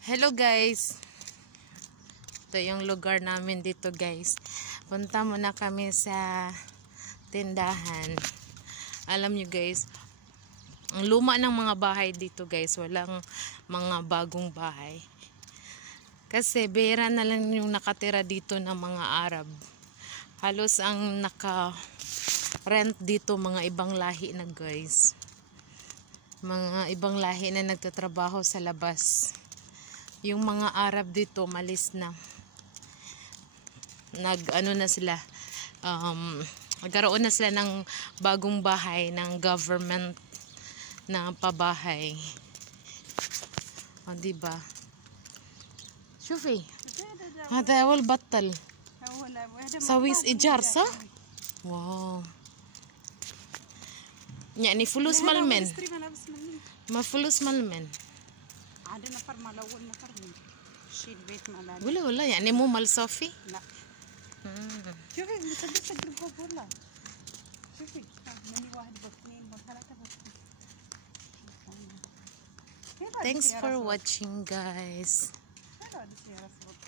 Hello guys. Ito yung lugar namin dito guys. Punta muna kami sa tindahan. Alam nyo guys, ang luma ng mga bahay dito guys. Walang mga bagong bahay. Kasi bihira na lang yung nakatira dito ng mga Arab. Halos ang naka-rent dito mga ibang lahi na guys. Mga ibang lahi na nagtatrabaho sa labas. Yung mga Arab dito malis na. Nagkaroon na sila ng bagong bahay ng government na pabahay. O diba? شوفي هذا هو البطل سويس إيجار صح؟ واو يعني فلوس ملمن ما فلوس ملمن عاد نفر مال أول نفر من شيل بيت مال ولا يعني مو مال صافي؟ لا شوفي مسدسة بالجوب والله شوفي مني واحد باثنين وثلاثة باثنين. Thanks for watching guys. هذا السيارة صوت.